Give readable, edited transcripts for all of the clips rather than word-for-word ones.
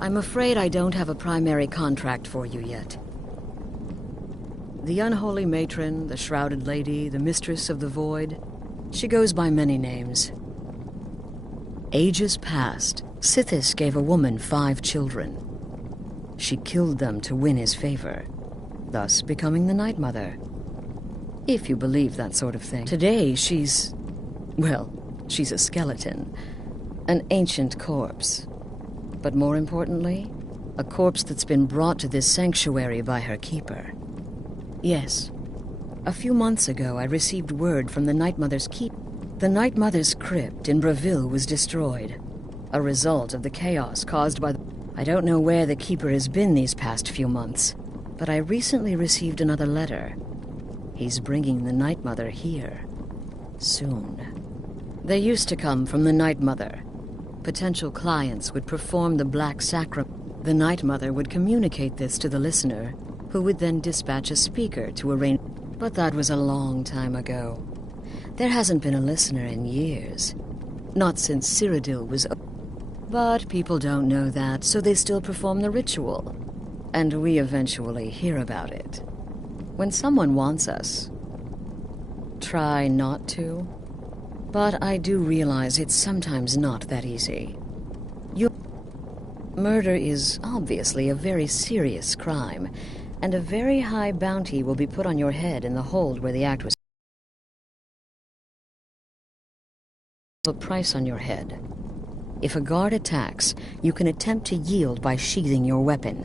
I'm afraid I don't have a primary contract for you yet. The unholy matron, the shrouded lady, the mistress of the void, she goes by many names. Ages past, Sithis gave a woman 5 children. She killed them to win his favor, thus becoming the Night Mother. If you believe that sort of thing. Today, she's a skeleton. An ancient corpse. But more importantly, a corpse that's been brought to this sanctuary by her keeper. Yes. A few months ago, I received word from the Night Mother's keep. The Night Mother's crypt in Breville was destroyed. A result of the chaos caused by the... I don't know where the keeper has been these past few months, but I recently received another letter. He's bringing the Night Mother here. Soon. They used to come from the Night Mother. Potential clients would perform the Black Sacrament. The Night Mother would communicate this to the listener, who would then dispatch a speaker to arrange... But that was a long time ago. There hasn't been a listener in years. Not since Cyrodiil was... But people don't know that, so they still perform the ritual. And we eventually hear about it. When someone wants us, try not to. But I do realize it's sometimes not that easy. Murder is obviously a very serious crime, and a very high bounty will be put on your head in the hold where the act was. A price on your head. If a guard attacks, you can attempt to yield by sheathing your weapon.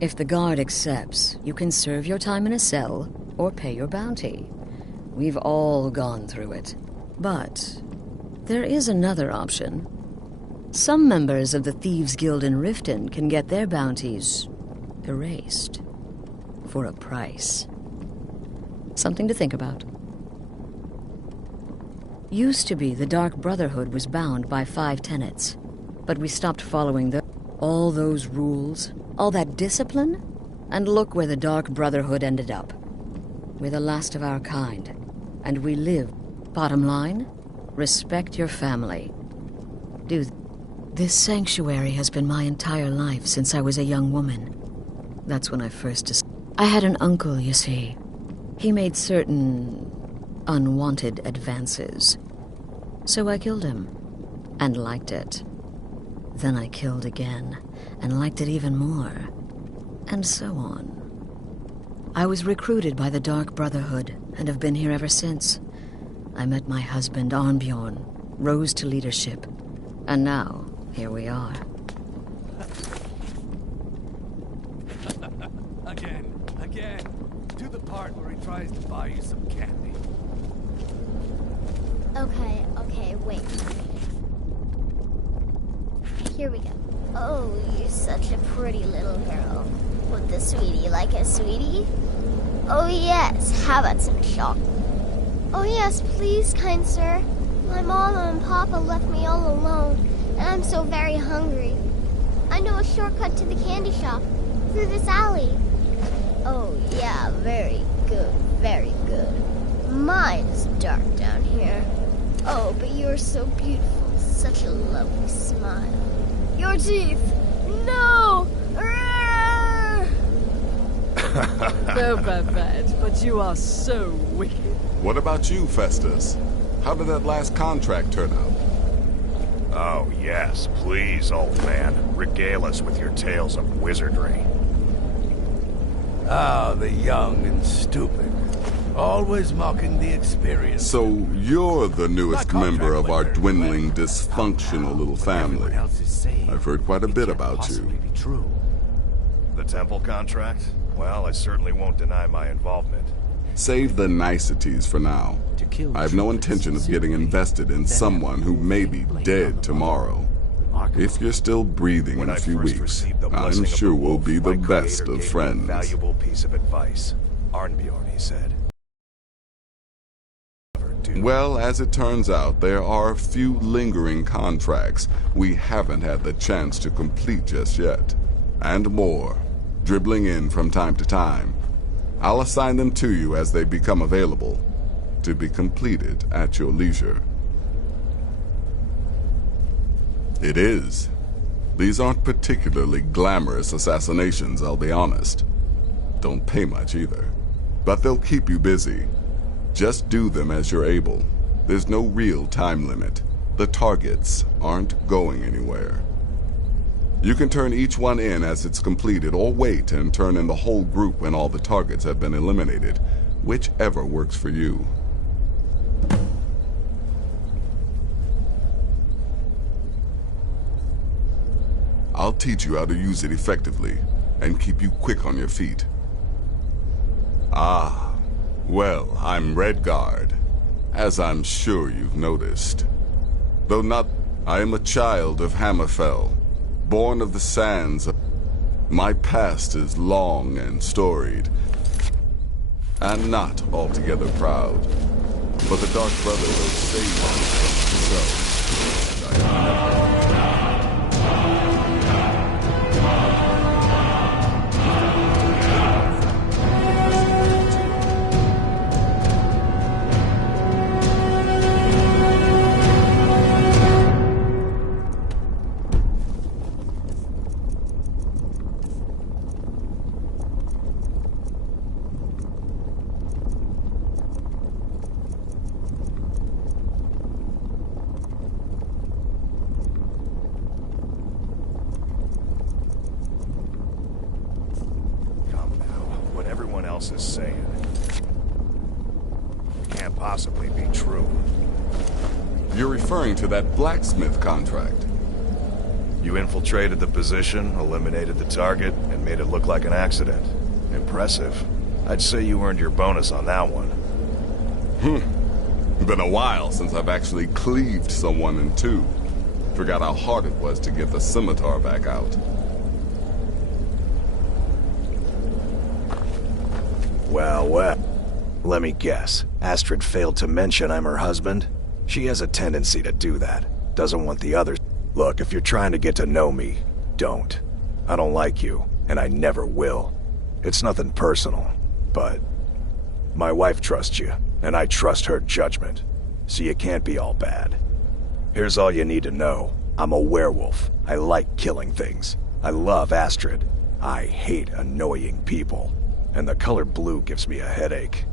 If the guard accepts, you can serve your time in a cell or pay your bounty. We've all gone through it. But there is another option. Some members of the Thieves' Guild in Riften can get their bounties erased for a price. Something to think about. Used to be the Dark Brotherhood was bound by 5 tenets, but we stopped following all those rules, all that discipline, and look where the Dark Brotherhood ended up. We're the last of our kind, and we live. Bottom line, respect your family. This sanctuary has been my entire life since I was a young woman. That's when I first I had an uncle, you see. He made certain unwanted advances. So I killed him, and liked it. Then I killed again, and liked it even more, and so on. I was recruited by the Dark Brotherhood, and have been here ever since. I met my husband, Arnbjorn, rose to leadership, and now, here we are. Again. Do the part where he tries to buy you some candy. Okay, wait. Here we go. Oh, you're such a pretty little girl. Would the sweetie like a sweetie? Oh yes, how about some chocolate? Oh yes, please, kind sir. My mama and papa left me all alone, and I'm so very hungry. I know a shortcut to the candy shop, through this alley. Oh yeah, very good, very good. Mine's dark down here. Oh, but you're so beautiful, such a lovely smile. Your teeth! No! No, Babette, but you are so wicked. What about you, Festus? How did that last contract turn out? Oh, yes, please, old man. Regale us with your tales of wizardry. Ah, the young and stupid. Always mocking the experience. So you're the newest member of our dwindling, dysfunctional little family. I've heard quite a bit about you. The temple contract? Well, I certainly won't deny my involvement. Save the niceties for now. I have no intention of getting invested in someone who may be dead tomorrow. If you're still breathing in a few weeks, I'm sure we'll be the best of friends. Valuable piece of advice. Arnbjorn, he said. Well, as it turns out, there are a few lingering contracts we haven't had the chance to complete just yet. And more, dribbling in from time to time. I'll assign them to you as they become available, to be completed at your leisure. It is These aren't particularly glamorous assassinations, I'll be honest. Don't pay much either. But they'll keep you busy. Just do them as you're able. There's no real time limit. The targets aren't going anywhere. You can turn each one in as it's completed, or wait and turn in the whole group when all the targets have been eliminated. Whichever works for you. I'll teach you how to use it effectively, and keep you quick on your feet. Ah, well, I'm Redguard, as I'm sure you've noticed. Though not, I am a child of Hammerfell, born of the sands. My past is long and storied, and not altogether proud. But the Dark Brotherhood saved me from myself, and I never... Is saying can't possibly be true. You're referring to that blacksmith contract. You infiltrated the position, eliminated the target, and made it look like an accident. Impressive. I'd say you earned your bonus on that one. Been a while since I've actually cleaved someone in two. Forgot how hard it was to get the scimitar back out. Well, let me guess. Astrid failed to mention I'm her husband? She has a tendency to do that. Doesn't want the others... Look, if you're trying to get to know me, don't. I don't like you, and I never will. It's nothing personal, but... My wife trusts you, and I trust her judgment. So you can't be all bad. Here's all you need to know. I'm a werewolf. I like killing things. I love Astrid. I hate annoying people. And the color blue gives me a headache.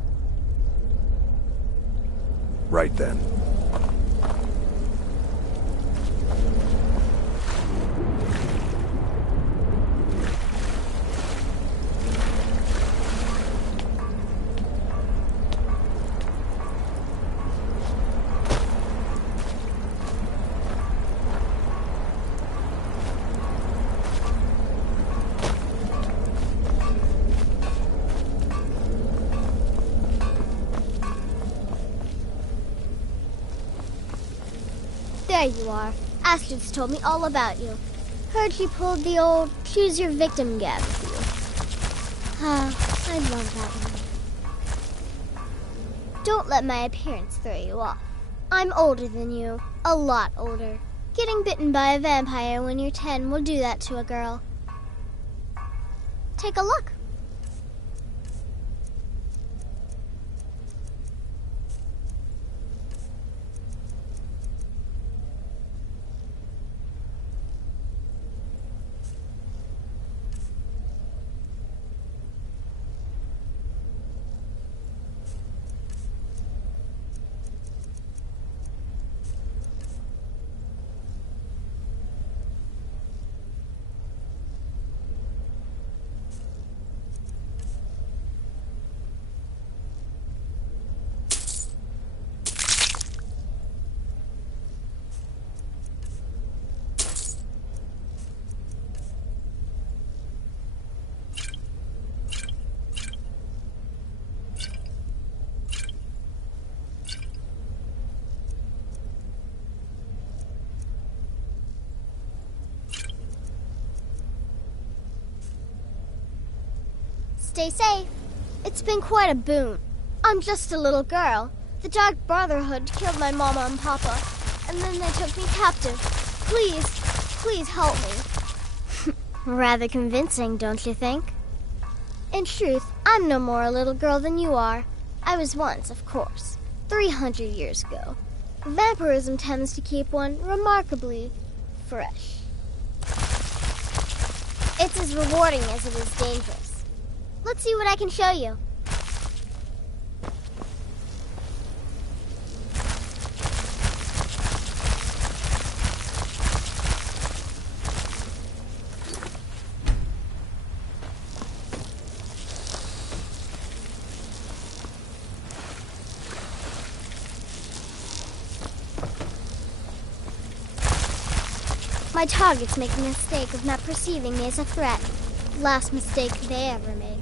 Right then. There you are. Astrid's told me all about you. Heard she pulled the old choose your victim gag for you. I love that one. Don't let my appearance throw you off. I'm older than you. A lot older. Getting bitten by a vampire when you're 10 will do that to a girl. Take a look. Stay safe. It's been quite a boon. I'm just a little girl. The Dark Brotherhood killed my mama and papa, and then they took me captive. Please help me. Rather convincing, don't you think? In truth, I'm no more a little girl than you are. I was once, of course, 300 years ago. Vampirism tends to keep one remarkably fresh. It's as rewarding as it is dangerous. Let's see what I can show you. My targets make the mistake of not perceiving me as a threat. Last mistake they ever made.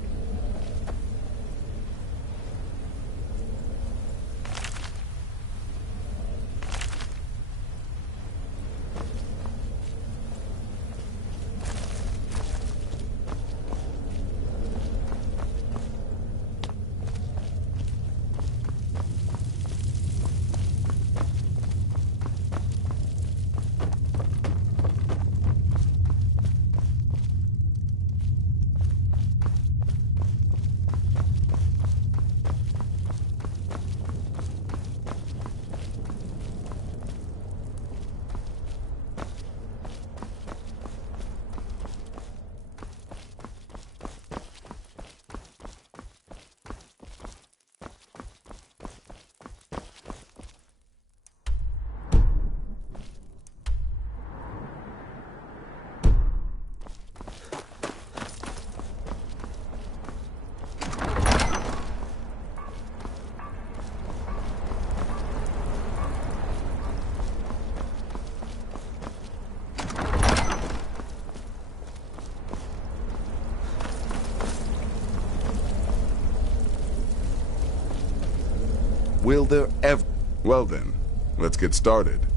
Will there ever... Well then, let's get started.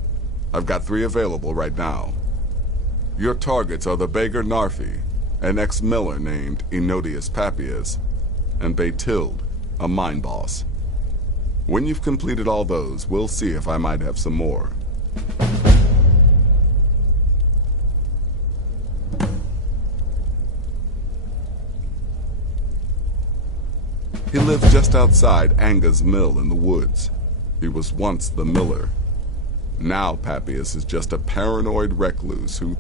I've got 3 available right now. Your targets are the beggar Narfi, an ex-miller named Enodius Papias, and Baytild, a mine boss. When you've completed all those, we'll see if I might have some more. He lived just outside Anga's mill in the woods. He was once the miller. Now Papias is just a paranoid recluse who...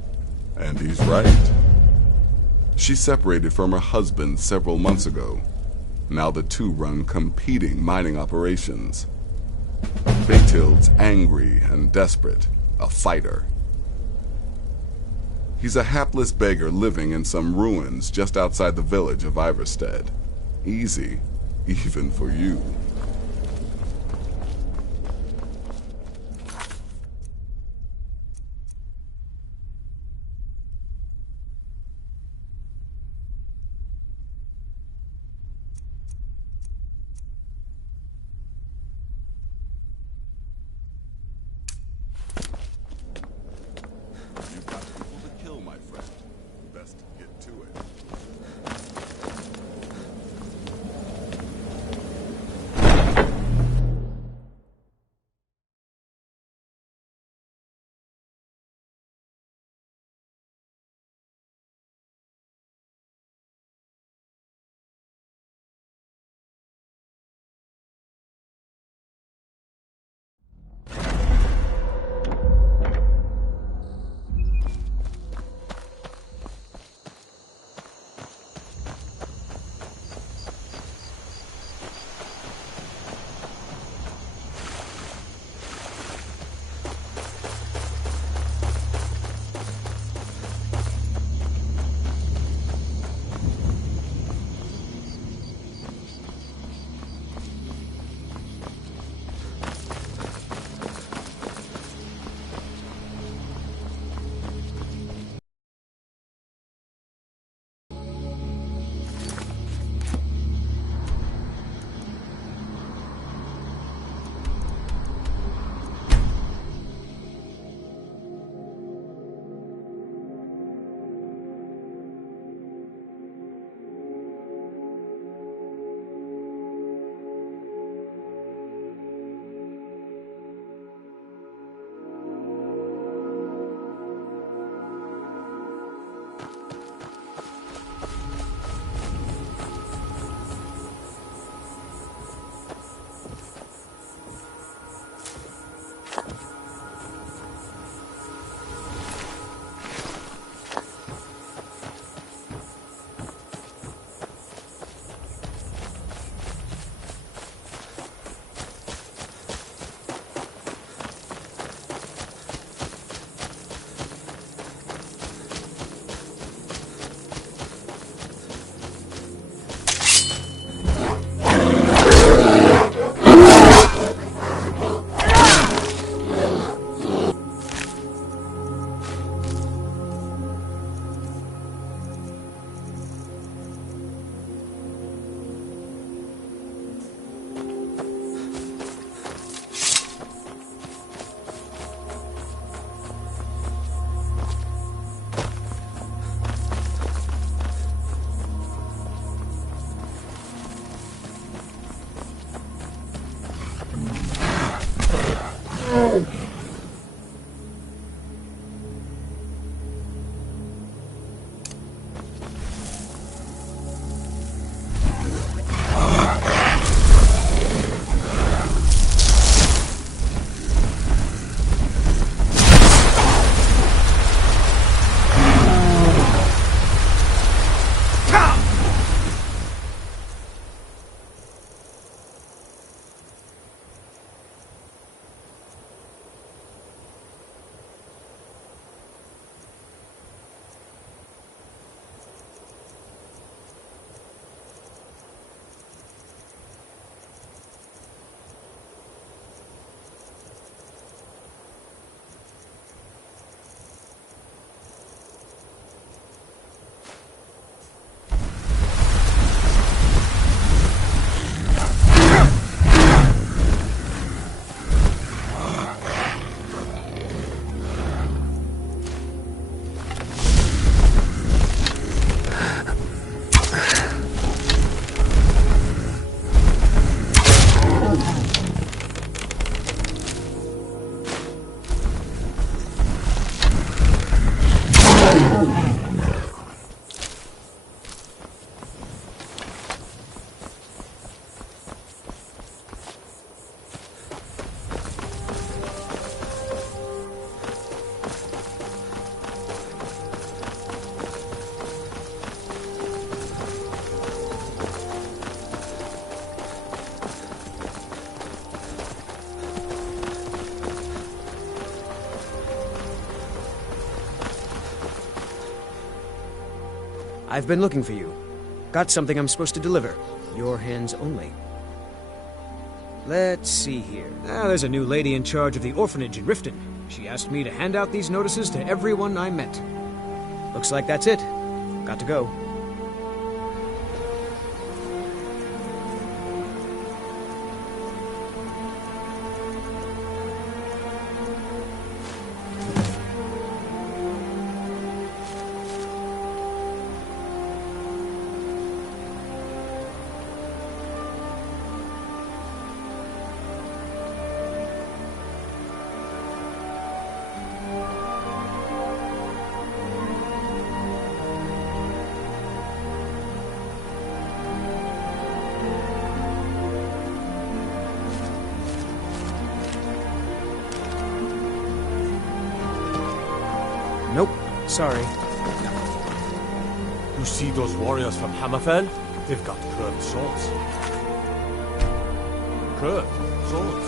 And he's right. She separated from her husband several months ago. Now the two run competing mining operations. Baytild's angry and desperate, a fighter. He's a hapless beggar living in some ruins just outside the village of Iverstead. Easy, even for you. You've got people to kill, my friend. Best get to it. I've been looking for you. Got something I'm supposed to deliver. Your hands only. Let's see here. There's a new lady in charge of the orphanage in Riften. She asked me to hand out these notices to everyone I met. Looks like that's it. Got to go. Nope, sorry. You see those warriors from Hammerfell? They've got curved swords. Curved swords.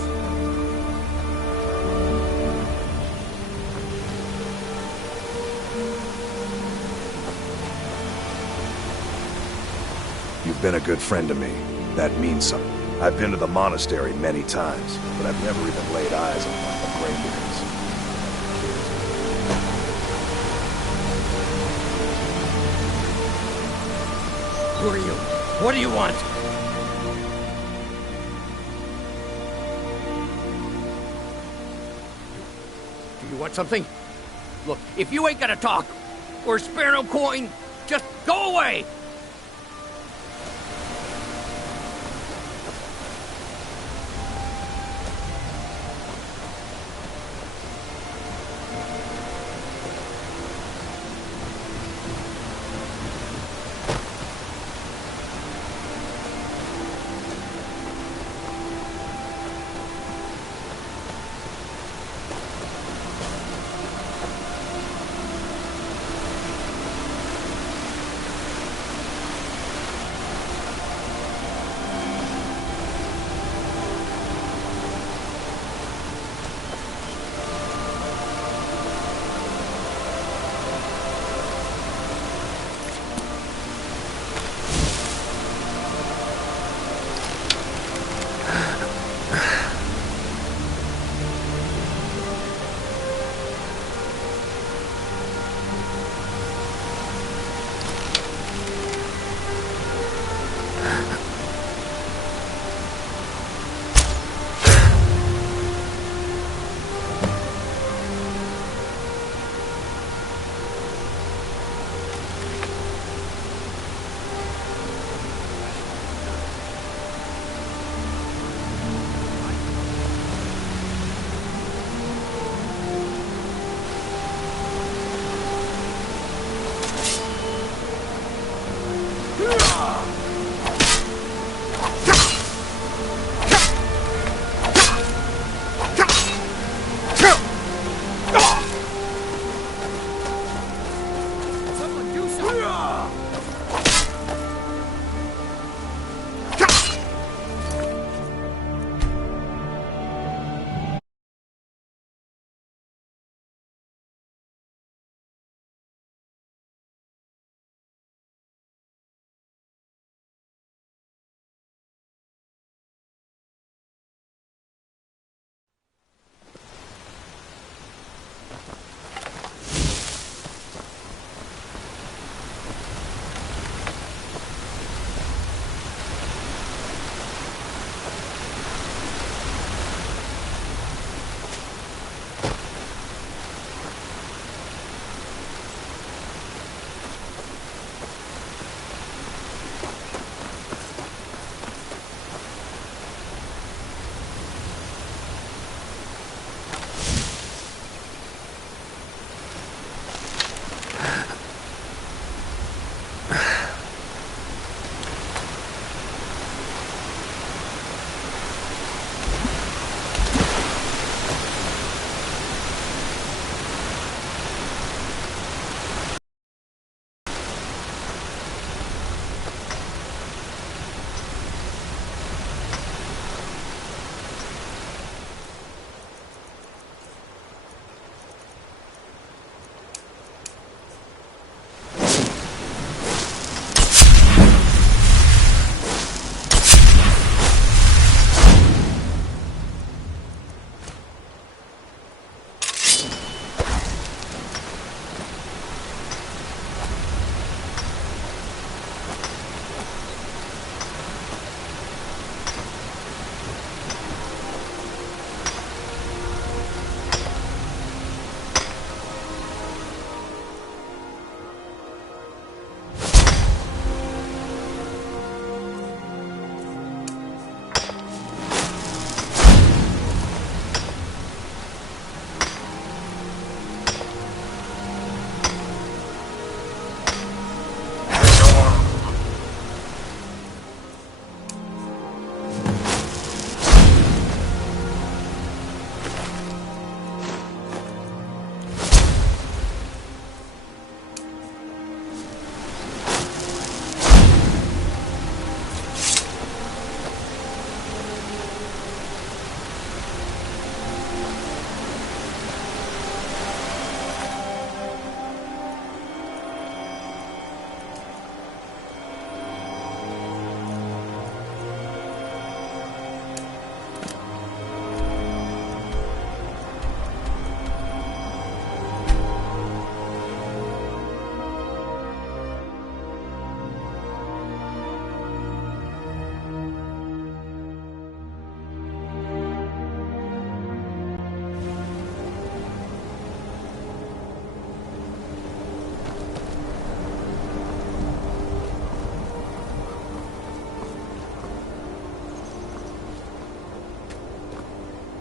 You've been a good friend to me. That means something. I've been to the monastery many times, but I've never even laid eyes on one of the greybeards. Who are you? What do you want? Do you want something? Look, if you ain't gonna talk, or spare no coin, just go away!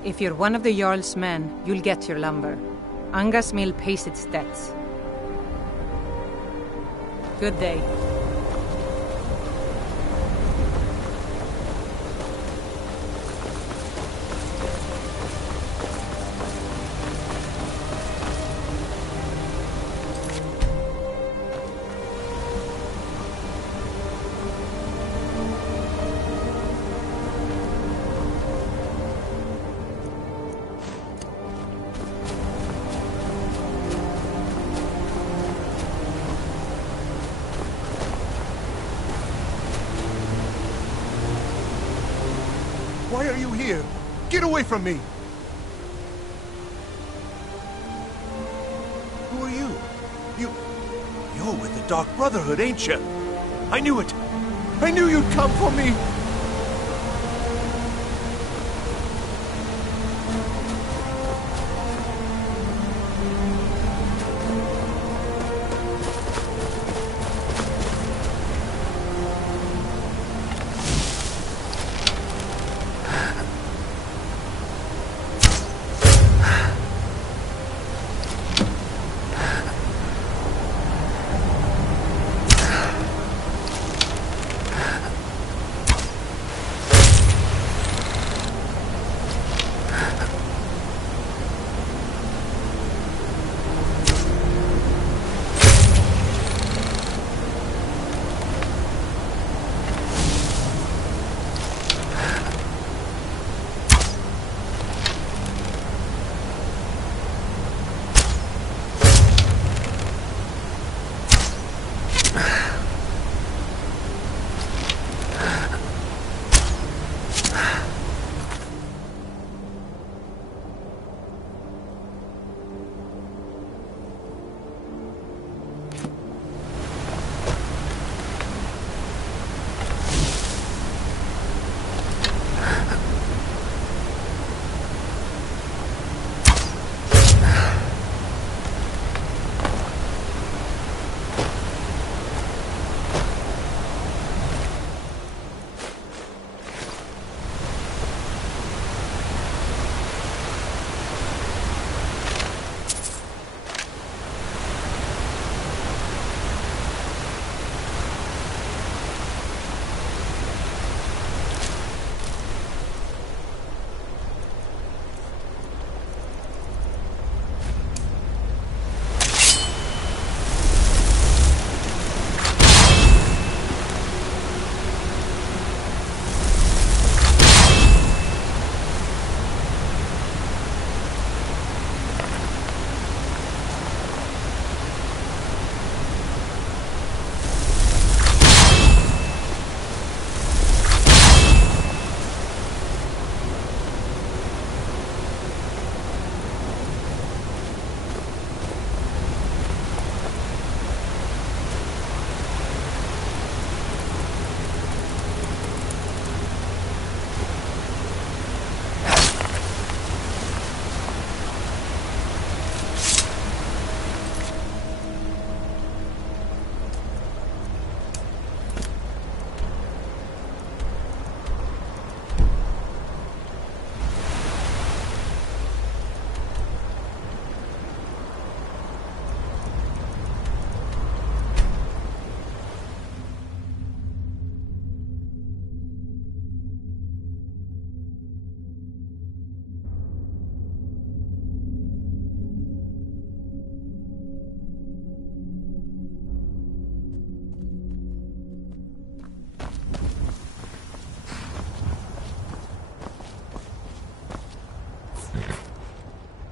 If you're one of the Jarl's men, you'll get your lumber. Anga's mill pays its debts. Good day. Why are you here? Get away from me! Who are you? You're with the Dark Brotherhood, ain't you? I knew it! I knew you'd come for me!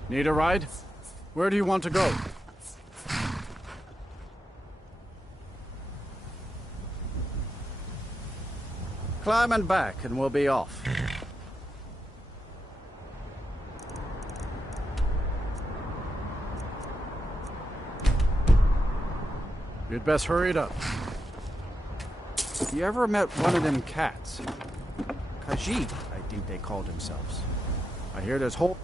Need a ride? Where do you want to go? Climb and back, and we'll be off. You'd best hurry it up. You ever met one of them cats? Khajiit, I think they called themselves. I hear there's whole...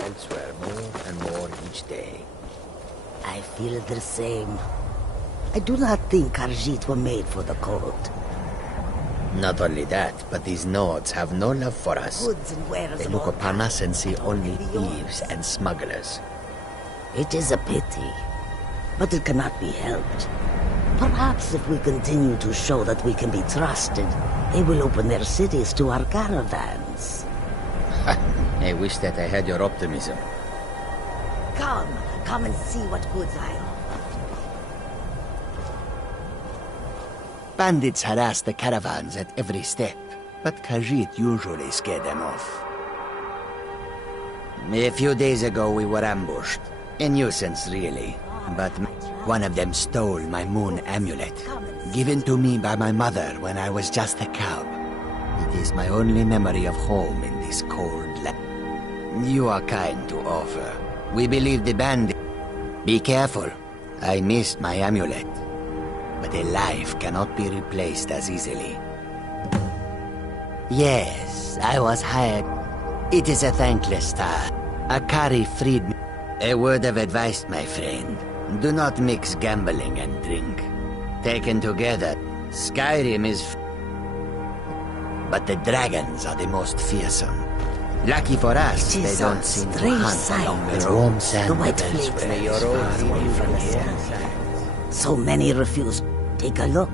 elsewhere more and more each day. I feel the same. I do not think Khajiit were made for the cold. Not only that, but these Nords have no love for us. Goods and wares They of look all upon us and see only yours. thieves and smugglers. It is a pity, but it cannot be helped. Perhaps if we continue to show that we can be trusted, they will open their cities to our caravans. I wish that I had your optimism. Come and see what goods I own. Bandits harass the caravans at every step, but Khajiit usually scare them off. A few days ago we were ambushed. A nuisance, really. But one of them stole my moon amulet, given to me by my mother when I was just a cub. It is my only memory of home in this cold land. You are kind to offer. We believe the bandit. Be careful. I missed my amulet. But a life cannot be replaced as easily. Yes, I was hired. It is a thankless task. Akari freed me. A word of advice, my friend. Do not mix gambling and drink. Taken together, Skyrim is but the dragons are the most fearsome. Lucky for us, they don't seem to hunt along the warm sand The white flakes May your road lead you from here. So many refuse. Take a look.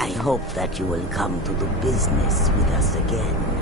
I hope that you will come to do business with us again.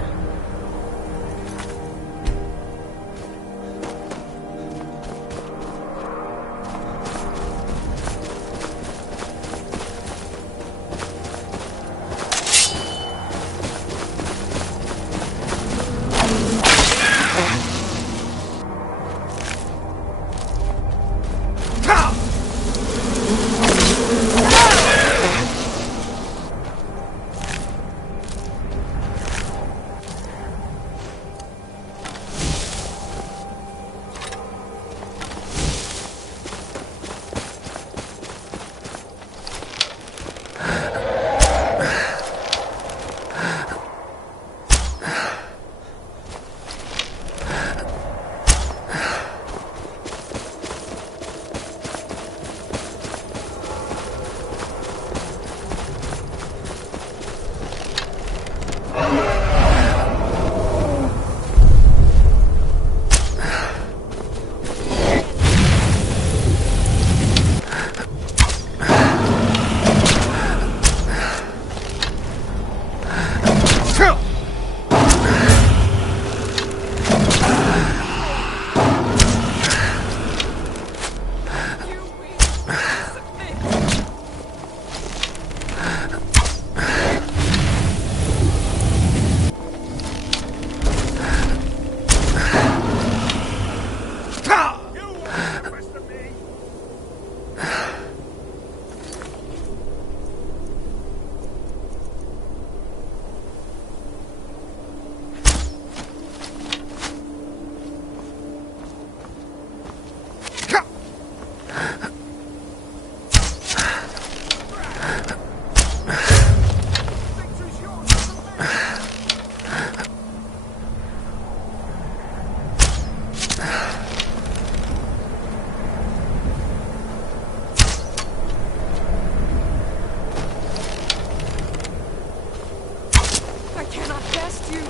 cannot best you!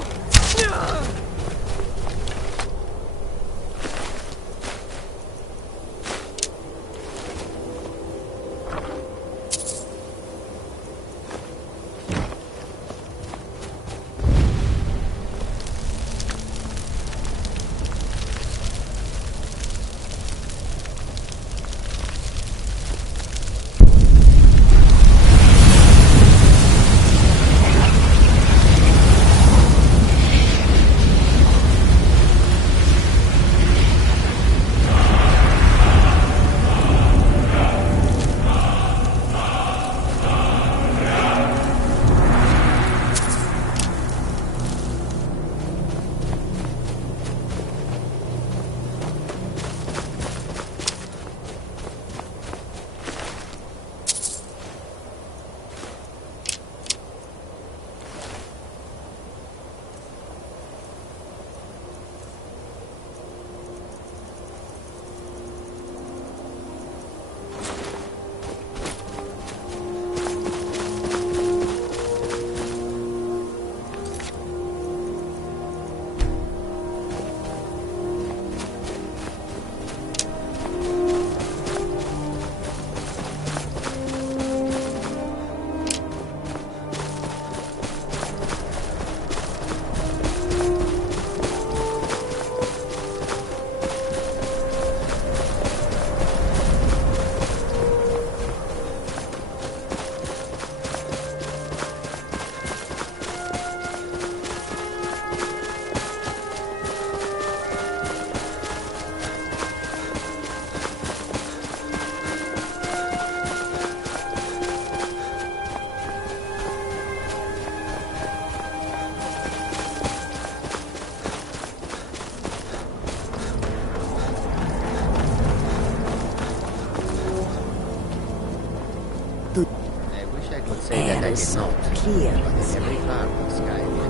Say that I did not. Clear. Every part of Skyrim.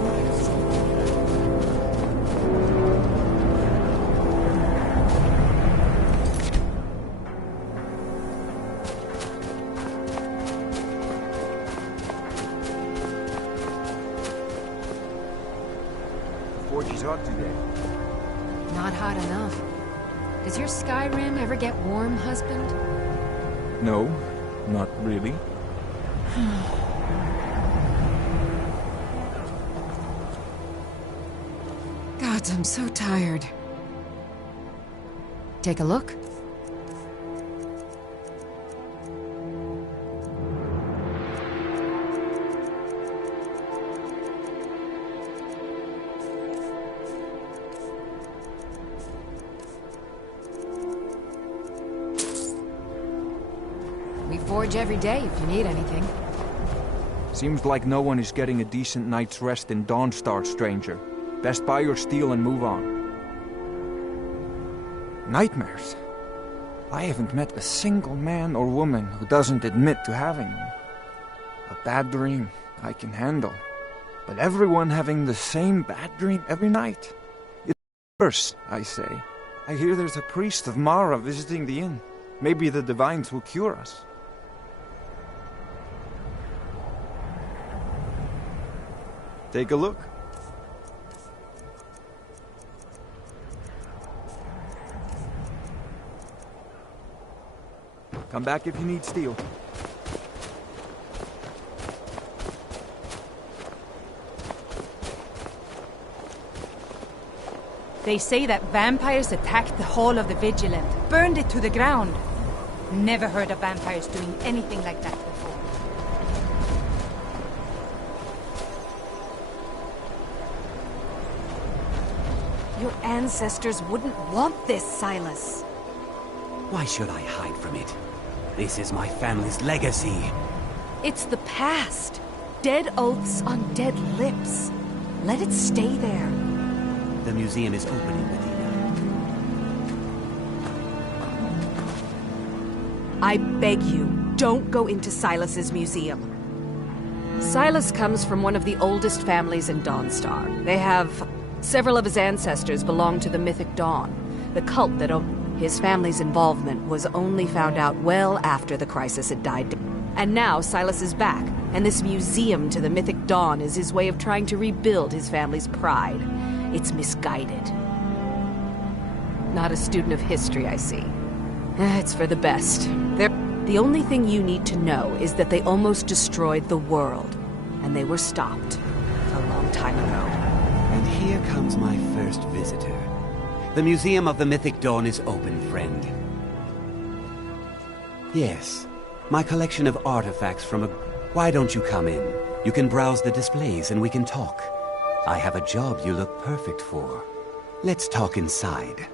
Forgy's hot today. Not hot enough. Does your Skyrim ever get warm, husband? No, not really. God, I'm so tired. Take a look. We forge every day if you need anything. Seems like no one is getting a decent night's rest in Dawnstar, stranger. Best buy your steel and move on. Nightmares? I haven't met a single man or woman who doesn't admit to having them. A bad dream, I can handle. But everyone having the same bad dream every night? It's worse, I say. I hear there's a priest of Mara visiting the inn. Maybe the divines will cure us. Take a look. Come back if you need steel. They say that vampires attacked the Hall of the Vigilant, burned it to the ground. Never heard of vampires doing anything like that before. Your ancestors wouldn't want this, Silas. Why should I hide from it? This is my family's legacy. It's the past. Dead oaths on dead lips. Let it stay there. The museum is opening, Medina. I beg you, don't go into Silas's museum. Silas comes from one of the oldest families in Dawnstar. They have... several of his ancestors belong to the mythic Dawn, the cult that his family's involvement was only found out well after the crisis had died. And now Silas is back, And this museum to the Mythic Dawn is his way of trying to rebuild his family's pride. It's misguided. Not a student of history, I see. It's for the best. The only thing you need to know is that they almost destroyed the world, and they were stopped a long time ago. And here comes my first visitor. The Museum of the Mythic Dawn is open, friend. Yes, my collection of artifacts from a... Why don't you come in? You can browse the displays and we can talk. I have a job you look perfect for. Let's talk inside.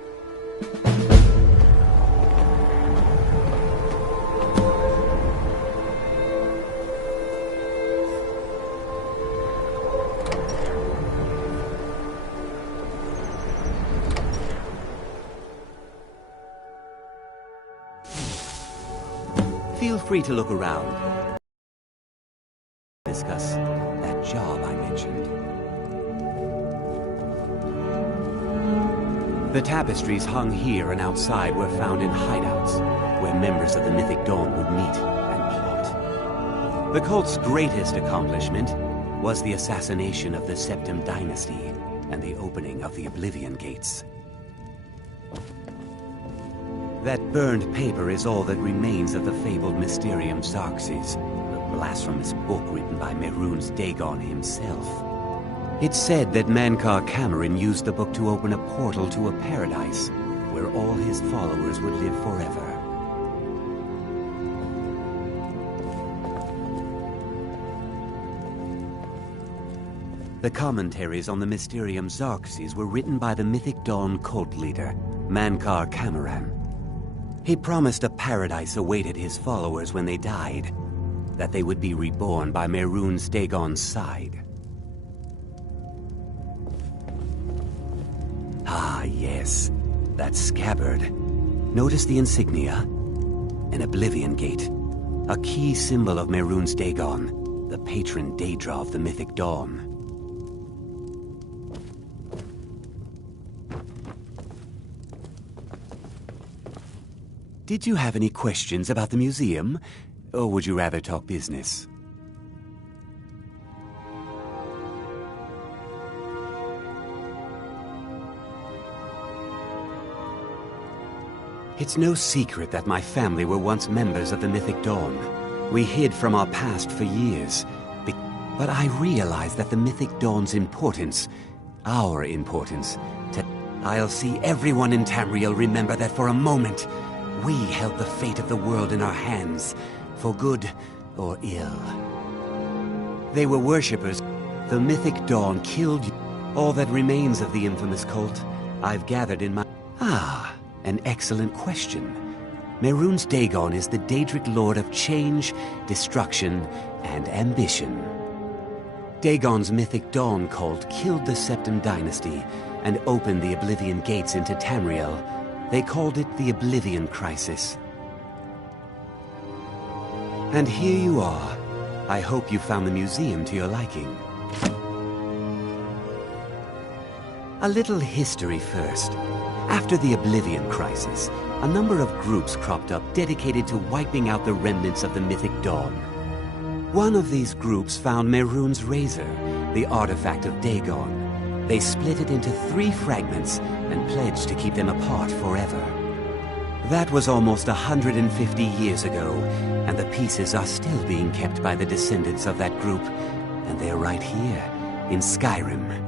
Feel free to look around. Discuss that job I mentioned. The tapestries hung here and outside were found in hideouts, where members of the Mythic Dawn would meet and plot. The cult's greatest accomplishment was the assassination of the Septim Dynasty and the opening of the Oblivion Gates. That burned paper is all that remains of the fabled Mysterium Xarxes, a blasphemous book written by Mehrunes Dagon himself. It's said that Mankar Cameron used the book to open a portal to a paradise where all his followers would live forever. The commentaries on the Mysterium Xarxes were written by the Mythic Dawn cult leader, Mankar Cameron. He promised a paradise awaited his followers when they died, that they would be reborn by Mehrunes Dagon's side. Ah, yes, that scabbard. Notice the insignia? An Oblivion Gate, a key symbol of Mehrunes Dagon, the patron Daedra of the Mythic Dawn. Did you have any questions about the museum, or would you rather talk business? It's no secret that my family were once members of the Mythic Dawn. We hid from our past for years, but I realized that the Mythic Dawn's importance, our importance, I'll see everyone in Tamriel remember that for a moment, we held the fate of the world in our hands, for good or ill. They were worshippers. The Mythic Dawn killed you. All that remains of the infamous cult, I've gathered in my... Ah, an excellent question. Mehrunes Dagon is the Daedric Lord of change, destruction, and ambition. Dagon's Mythic Dawn cult killed the Septim Dynasty and opened the Oblivion Gates into Tamriel. They called it the Oblivion Crisis. And here you are. I hope you found the museum to your liking. A little history first. After the Oblivion Crisis, a number of groups cropped up dedicated to wiping out the remnants of the Mythic Dawn. One of these groups found Mehrunes' razor, the artifact of Dagon. They split it into 3 fragments and pledged to keep them apart forever. That was almost 150 years ago, and the pieces are still being kept by the descendants of that group, and they're right here, in Skyrim.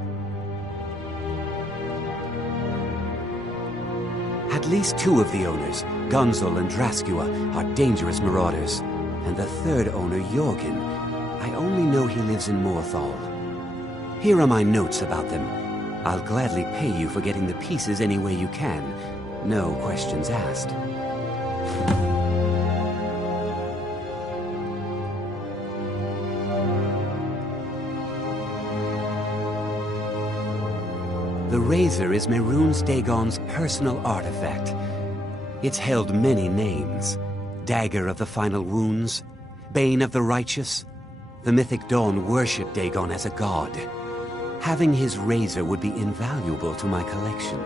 At least 2 of the owners, Gunzel and Draskua, are dangerous marauders, and the 3rd owner, Jorgen, I only know he lives in Morthal. Here are my notes about them. I'll gladly pay you for getting the pieces any way you can. No questions asked. The razor is Mehrunes Dagon's personal artifact. It's held many names. Dagger of the Final Wounds, Bane of the Righteous. The Mythic Dawn worshipped Dagon as a god. Having his razor would be invaluable to my collection.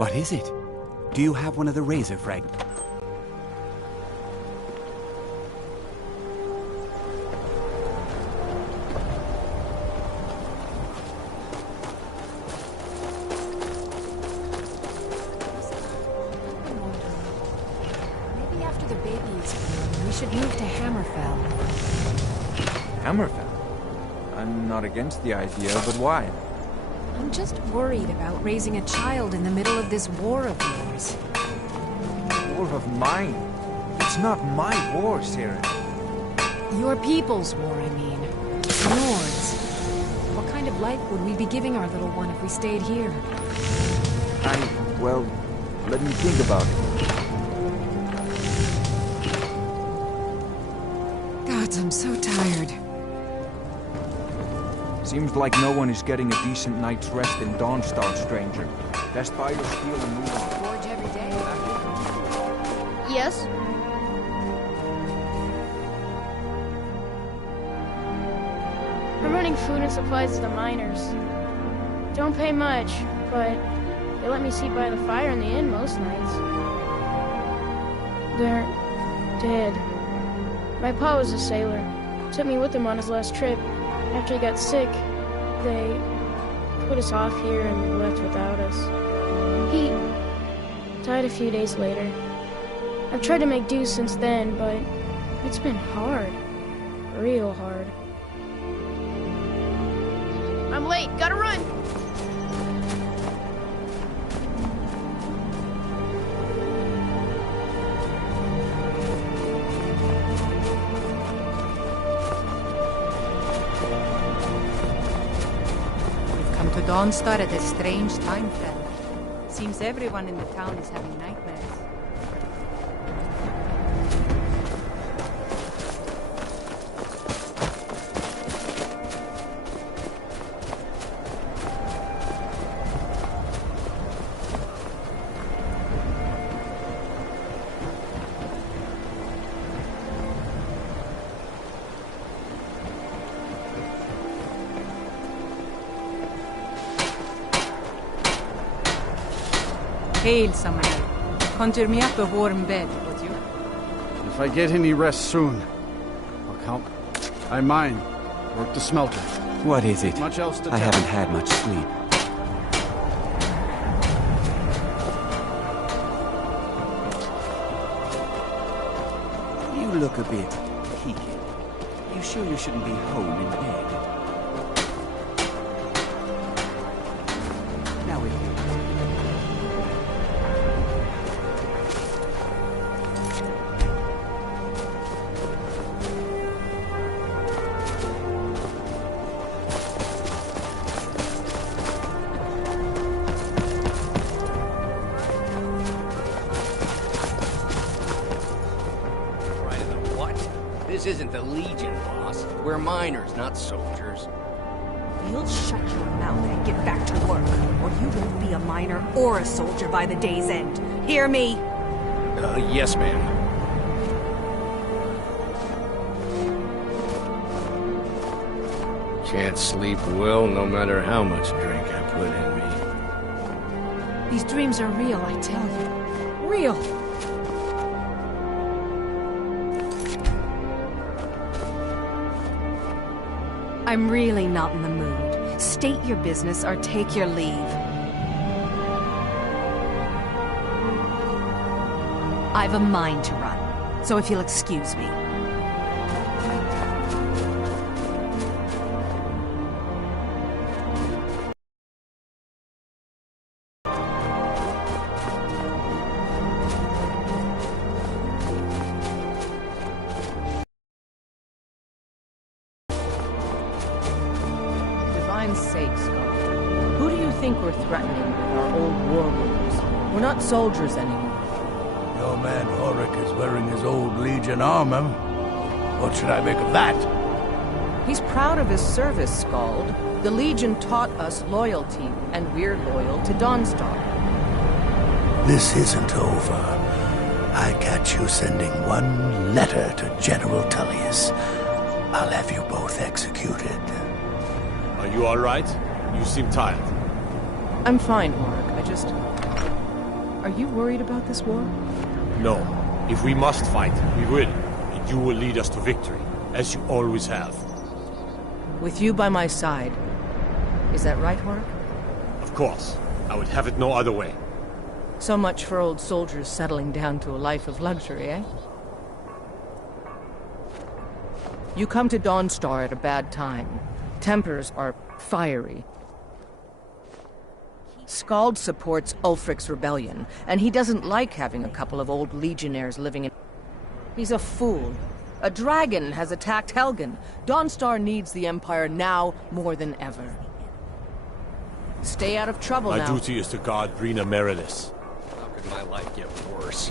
What is it? Do you have one of the razor fragments? Maybe after the baby is born, we should move to Hammerfell. Hammerfell? I'm not against the idea, but why? I'm just worried about raising a child in the middle of this war of yours. War of mine? It's not my war, Sarah. Your people's war, I mean. Yours. What kind of life would we be giving our little one if we stayed here? Well, let me think about it. Gods, I'm so tired. Seems like no one is getting a decent night's rest in Dawnstar, stranger. Best buy your steel and move on. Forge every day. Yes? I'm running food and supplies to the miners. Don't pay much, but they let me sleep by the fire in the inn most nights. They're dead. My pa was a sailor. Took me with him on his last trip. After he got sick, they put us off here and left without us. He died a few days later. I've tried to make do since then, but it's been hard. Real hard. I'm late. Gotta run! To Dawnstar at a strange time, friend. Seems everyone in the town is having nightmares. Hail, Samuel. Conjure me up a warm bed, would you? If I get any rest soon, I'll count. I mine. Work the smelter. What is it? Much else to tell. I haven't had much sleep. You look a bit peaked. You sure you shouldn't be home in bed? Now with you. This isn't the Legion, boss. We're miners, not soldiers. You'll shut your mouth and get back to work, or you won't be a miner or a soldier by the day's end. Hear me? Yes, ma'am. Can't sleep well no matter how much drink I put in me. These dreams are real, I tell you. Real! I'm really not in the mood. State your business or take your leave. I've a mine to run, so if you'll excuse me. Sakes, who do you think we're threatening with our old war wounds? We're not soldiers anymore. Your man Horik is wearing his old Legion armor. What should I make of that? He's proud of his service, Skald. The Legion taught us loyalty, and we're loyal to Dawnstar. This isn't over. I catch you sending one letter to General Tullius. I'll have you both executed. Are you all right? You seem tired. I'm fine, Mark. I just... Are you worried about this war? No. If we must fight, we will. And you will lead us to victory, as you always have. With you by my side. Is that right, Horik? Of course. I would have it no other way. So much for old soldiers settling down to a life of luxury, eh? You come to Dawnstar at a bad time. Tempers are fiery. Skald supports Ulfric's rebellion, and he doesn't like having a couple of old legionnaires living in... He's a fool. A dragon has attacked Helgen. Dawnstar needs the Empire now more than ever. Stay out of trouble now. My duty is to guard Brina Meredith. How could my life get worse?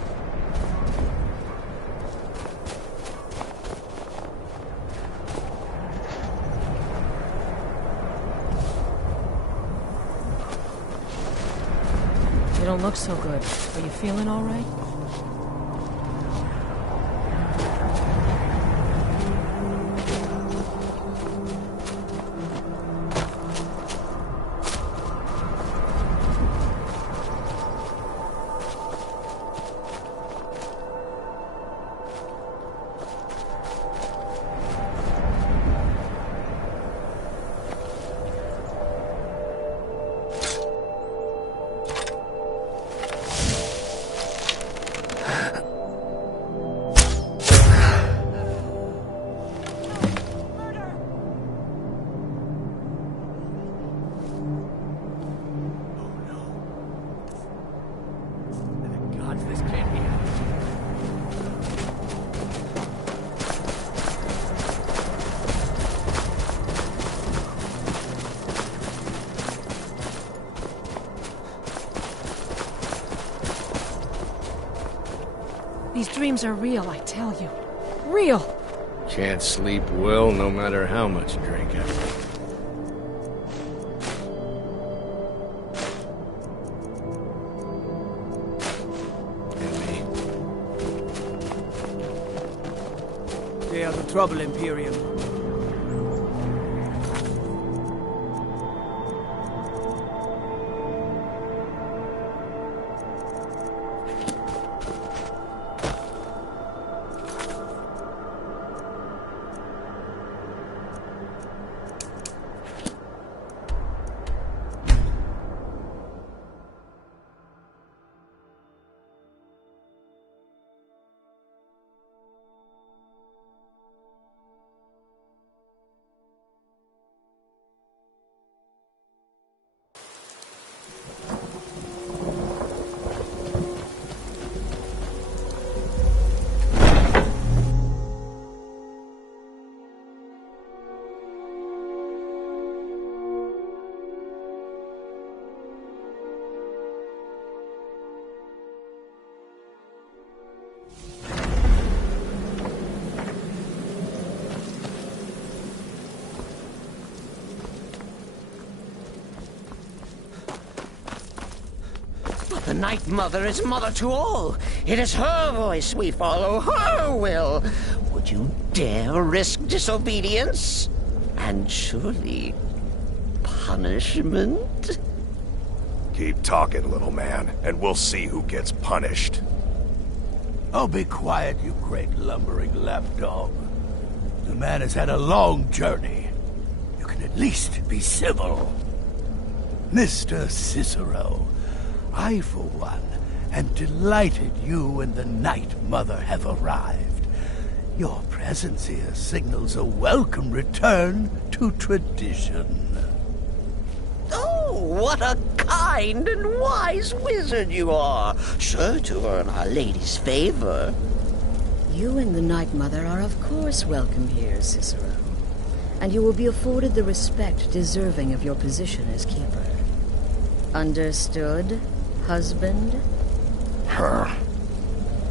You don't look so good. Are you feeling all right? These dreams are real, I tell you. Real! Can't sleep well no matter how much drink I drink. They are the trouble, Imperium. The Night Mother is mother to all. It is her voice we follow, her will. Would you dare risk disobedience? And surely punishment? Keep talking, little man, and we'll see who gets punished. Oh, be quiet, you great lumbering lapdog. The man has had a long journey. You can at least be civil. Mr. Cicero, I, for one, am delighted you and the Night Mother have arrived. Your presence here signals a welcome return to tradition. Oh, what a kind and wise wizard you are, sure to earn Our Lady's favor. You and the Night Mother are of course welcome here, Cicero. And you will be afforded the respect deserving of your position as keeper. Understood, husband? Her.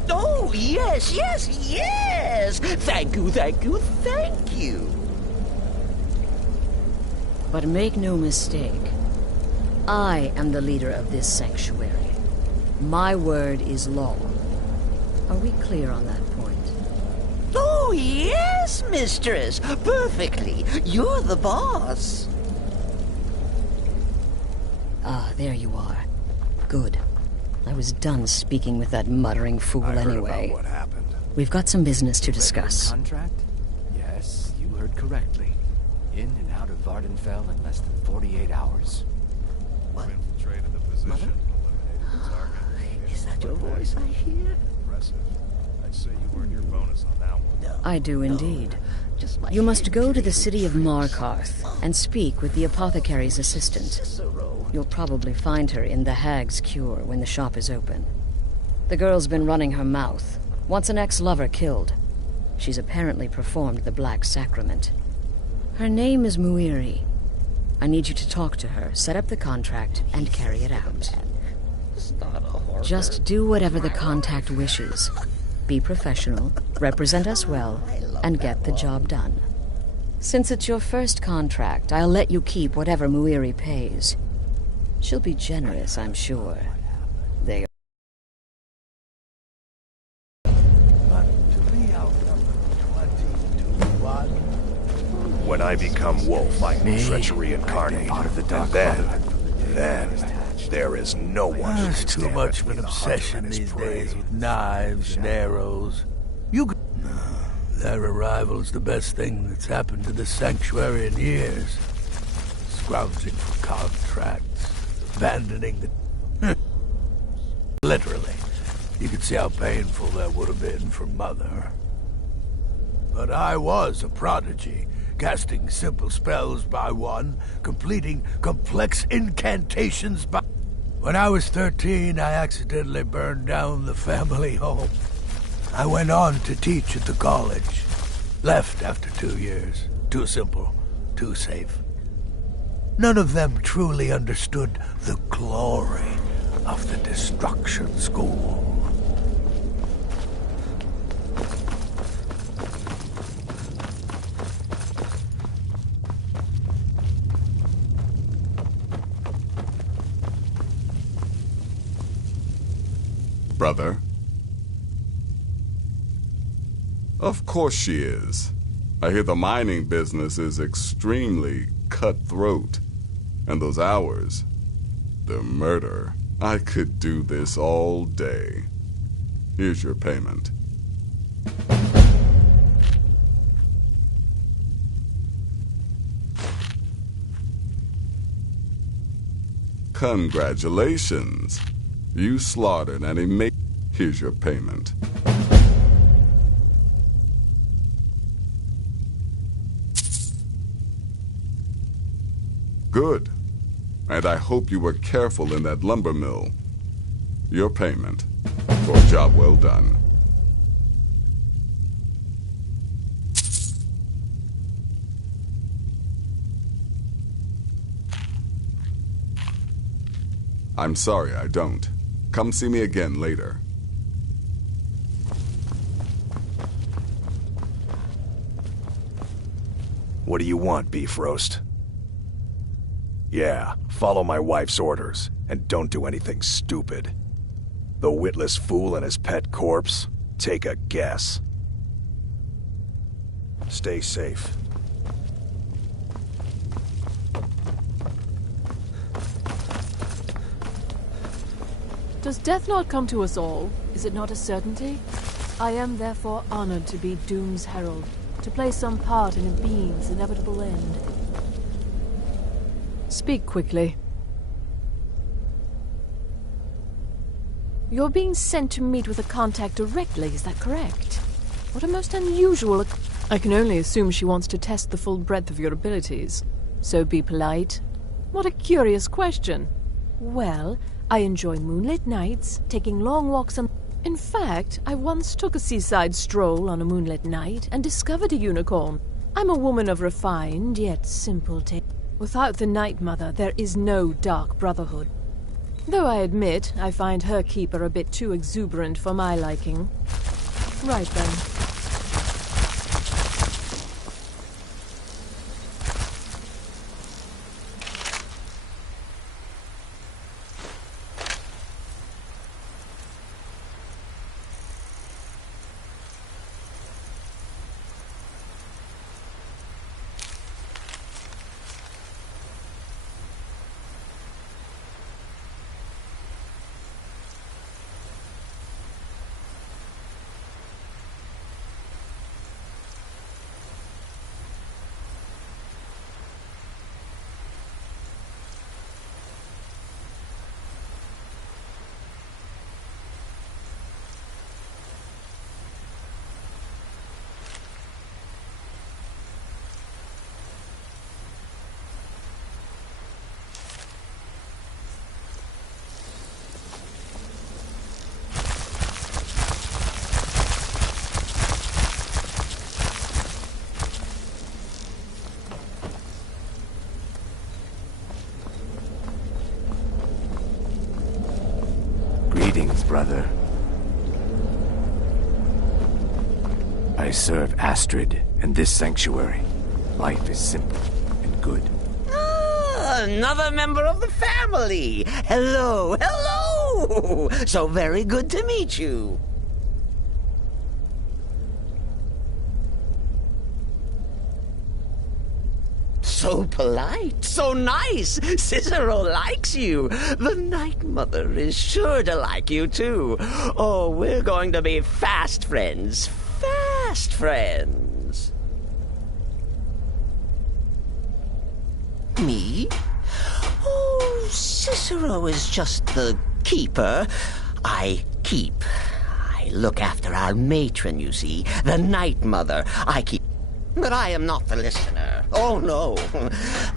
Oh, yes, yes, yes! Thank you, thank you, thank you. But make no mistake, I am the leader of this sanctuary. My word is law. Are we clear on that point? Oh, yes, mistress. Perfectly. You're the boss. Ah, there you are. Good. I was done speaking with that muttering fool anyway. What happened? We've got some business to discuss. Contract? Yes, you heard correctly. In and out of Vardenfell in less than 48 hours. What? Infiltrated the position, eliminated the target. Is that your voice I hear? Impressive. I'd say you earned your bonus on that one. I do indeed. You must go to the city of Markarth and speak with the apothecary's assistant. You'll probably find her in the Hag's Cure when the shop is open. The girl's been running her mouth. Wants an ex-lover killed. She's apparently performed the Black Sacrament. Her name is Muiri. I need you to talk to her, set up the contract, and carry it out. Just do whatever the contact wishes. Be professional, represent us well, and get the job done. Since it's your first contract, I'll let you keep whatever Muiri pays. She'll be generous, I'm sure. They When I become wolf, I am treachery incarnate. And then, there is no one who There's can too stand much of between an the hunter obsession and his these prey. days with knives and arrows. No, their arrival is the best thing that's happened to the sanctuary in years. Scrounging for contracts, abandoning the... Literally. You could see how painful that would have been for Mother. But I was a prodigy, casting simple spells by one, completing complex incantations by... When I was 13, I accidentally burned down the family home. I went on to teach at the college. Left after 2 years. Too simple, too safe. None of them truly understood the glory of the Destruction School. Brother? Of course she is. I hear the mining business is extremely cutthroat. And those hours, the murder. I could do this all day. Here's your payment. Congratulations. You slaughtered an immense... Here's your payment. Good. And I hope you were careful in that lumber mill. Your payment for a job well done. I'm sorry I don't. Come see me again later. What do you want, beef roast? Yeah, follow my wife's orders, and don't do anything stupid. The witless fool and his pet corpse? Take a guess. Stay safe. Does death not come to us all? Is it not a certainty? I am therefore honored to be Doom's herald, to play some part in a being's inevitable end. Speak quickly. You're being sent to meet with a contact directly, is that correct? What a most unusual... I can only assume she wants to test the full breadth of your abilities. So be polite. What a curious question. Well, I enjoy moonlit nights, taking long walks on... In fact, I once took a seaside stroll on a moonlit night and discovered a unicorn. I'm a woman of refined, yet simple taste. Without the Night Mother, there is no Dark Brotherhood. Though I admit, I find her keeper a bit too exuberant for my liking. Right then. brother. I serve Astrid and this sanctuary. Life is simple and good. Another member of the family. Hello, hello! So very good to meet you. So polite, so nice. Cicero likes you. The Night Mother is sure to like you, too. Oh, we're going to be fast friends. Fast friends. Me? Oh, Cicero is just the keeper. I keep. I look after our matron, you see. The Night Mother. I keep. But I am not the listener. Oh, no.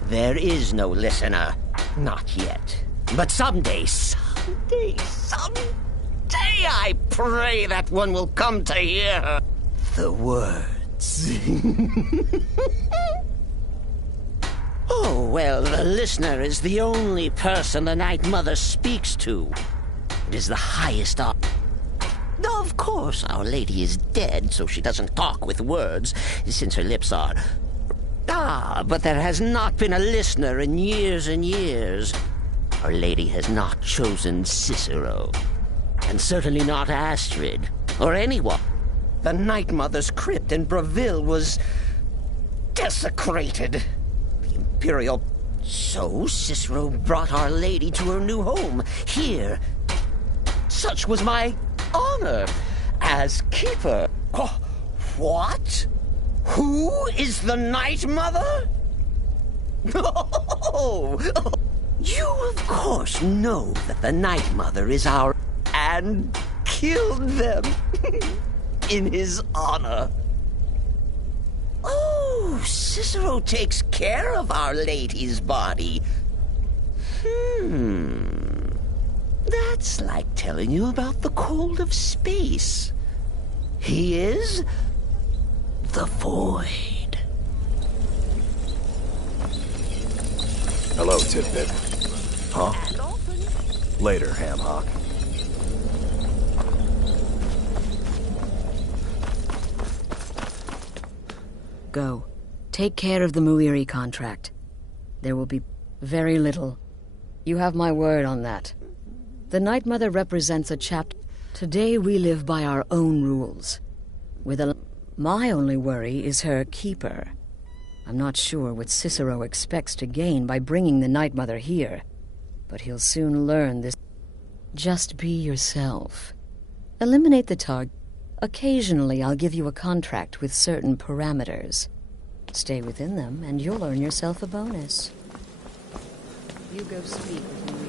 There is no listener. Not yet. But someday, I pray that one will come to hear the words. Oh, well, the listener is the only person the Night Mother speaks to. It is the highest honor. Of course, Our Lady is dead, so she doesn't talk with words, since her lips are... but there has not been a listener in years and years. Our Lady has not chosen Cicero, and certainly not Astrid, or anyone. The Night Mother's crypt in Breville was... desecrated. The Imperial... So Cicero brought Our Lady to her new home, here. Such was my... honor as keeper. Oh, what? Who is the Night Mother? Oh, you of course know that the Night Mother is our... and killed them in his honor. Oh, Cicero takes care of Our Lady's body. That's like telling you about the cold of space. He is the void. Hello, Tidbit. Huh? Later, Hamhock. Go. Take care of the Muiri contract. There will be very little. You have my word on that. The Night Mother represents a chapter. Today we live by our own rules. My only worry is her keeper. I'm not sure what Cicero expects to gain by bringing the Night Mother here, but he'll soon learn this. Just be yourself. Eliminate the target. Occasionally I'll give you a contract with certain parameters. Stay within them and you'll earn yourself a bonus. You go speak with me.